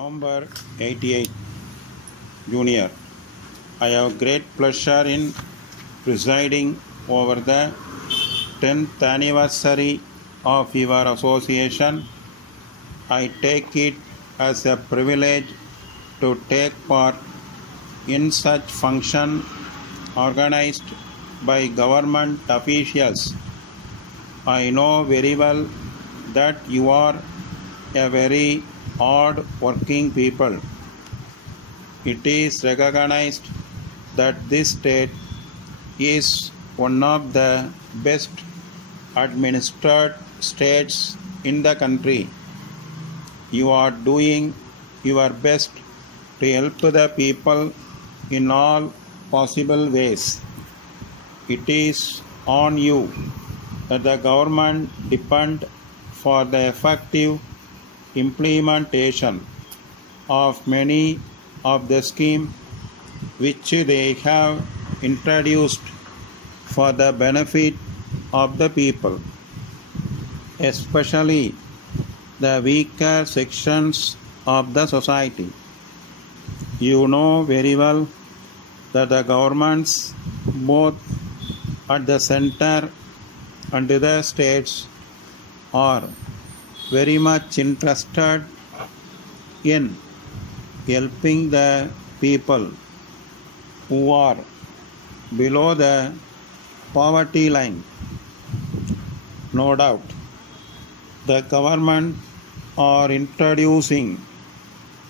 November 88, Junior. I have great pleasure in presiding over the 10th anniversary of your association. I take it as a privilege to take part in such function organized by government officials. I know very well that you are a very hard working people. It is recognized that this state is one of the best administered states in the country. You are doing your best to help the people in all possible ways. It is on you that the government depend for the effective implementation of many of the schemes which they have introduced for the benefit of the people, especially the weaker sections of the society. You know very well that the governments, both at the center and the states, are very much interested in helping the people who are below the poverty line. No doubt, the government are introducing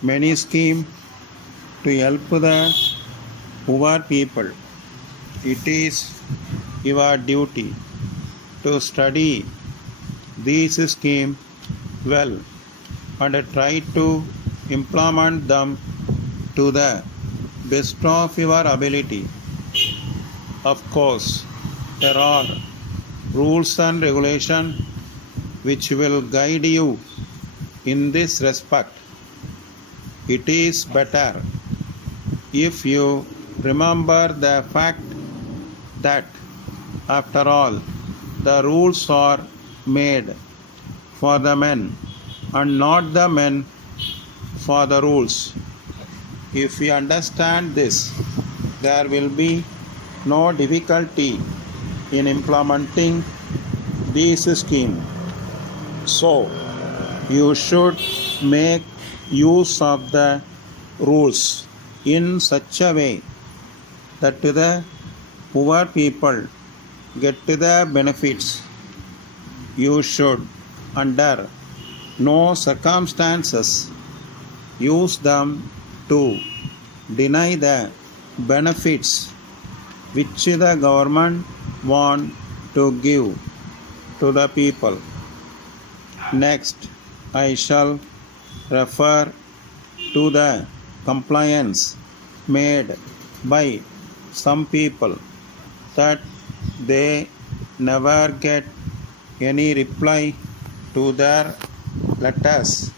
many schemes to help the poor people. It is your duty to study these schemes well and try to implement them to the best of your ability. Of course, there are rules and regulations which will guide you in this respect. It is better if you remember the fact that after all, the rules are made for the men and not the men for the rules. If you understand this, there will be no difficulty in implementing this scheme. So, you should make use of the rules in such a way that the poor people get the benefits. You should, under no circumstances, use them to deny the benefits which the government want to give to the people. Next, I shall refer to the complaints made by some people that they never get any reply to their letters,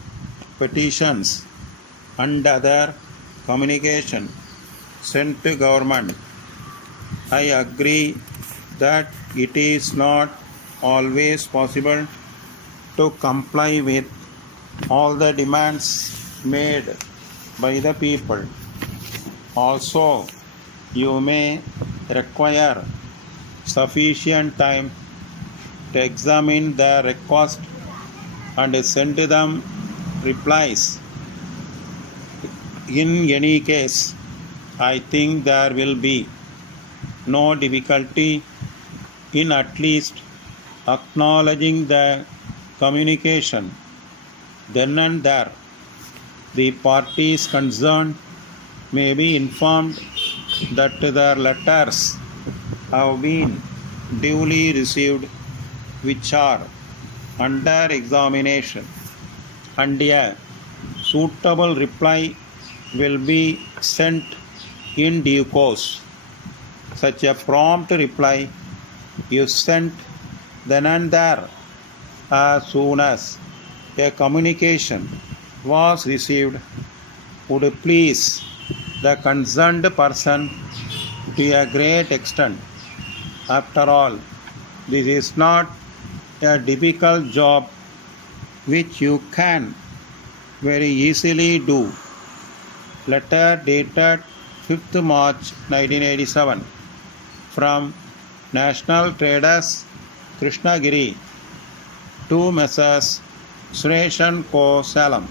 petitions, and other communication sent to government. I agree that it is not always possible to comply with all the demands made by the people. Also, you may require sufficient time to examine the request and send them replies. In any case, I think there will be no difficulty in at least acknowledging the communication. Then and there, the parties concerned may be informed that their letters have been duly received, which are under examination, and a suitable reply will be sent in due course. Such a prompt reply is sent then and there as soon as a communication was received would please the concerned person to a great extent. After all, this is not a difficult job which you can very easily do. Letter dated 5th March 1987 from National Traders Krishnagiri to Messrs. Suresh & Co. Salem.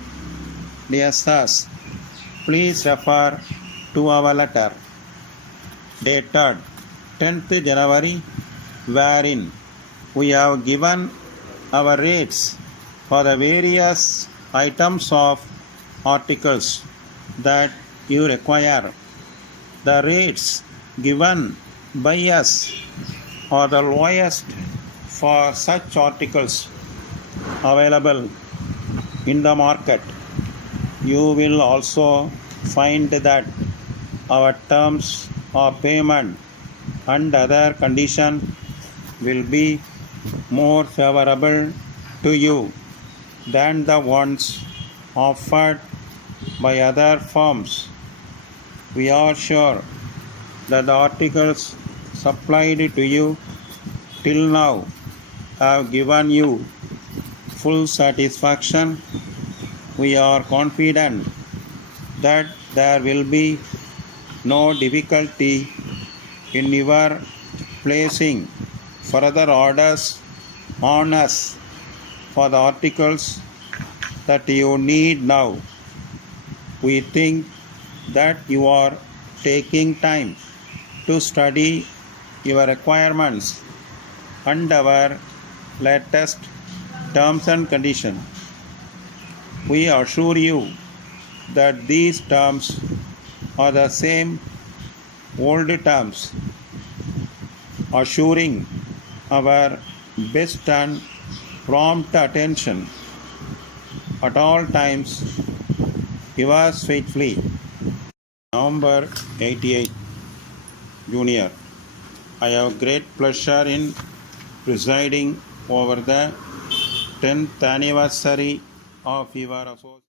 Dear sirs, please refer to our letter dated 10th January, wherein we have given our rates for the various items of articles that you require. The rates given by us are the lowest for such articles available in the market. You will also find that our terms of payment and other conditions will be more favorable to you than the ones offered by other firms. We are sure that the articles supplied to you till now have given you full satisfaction. We are confident that there will be no difficulty in your placing further orders on us for the articles that you need now. We think that you are taking time to study your requirements and our latest terms and conditions. We assure you that these terms are the same old terms, assuring our best and prompt attention at all times. Yours faithfully, November 88, Junior. I have great pleasure in presiding over the 10th anniversary of your association.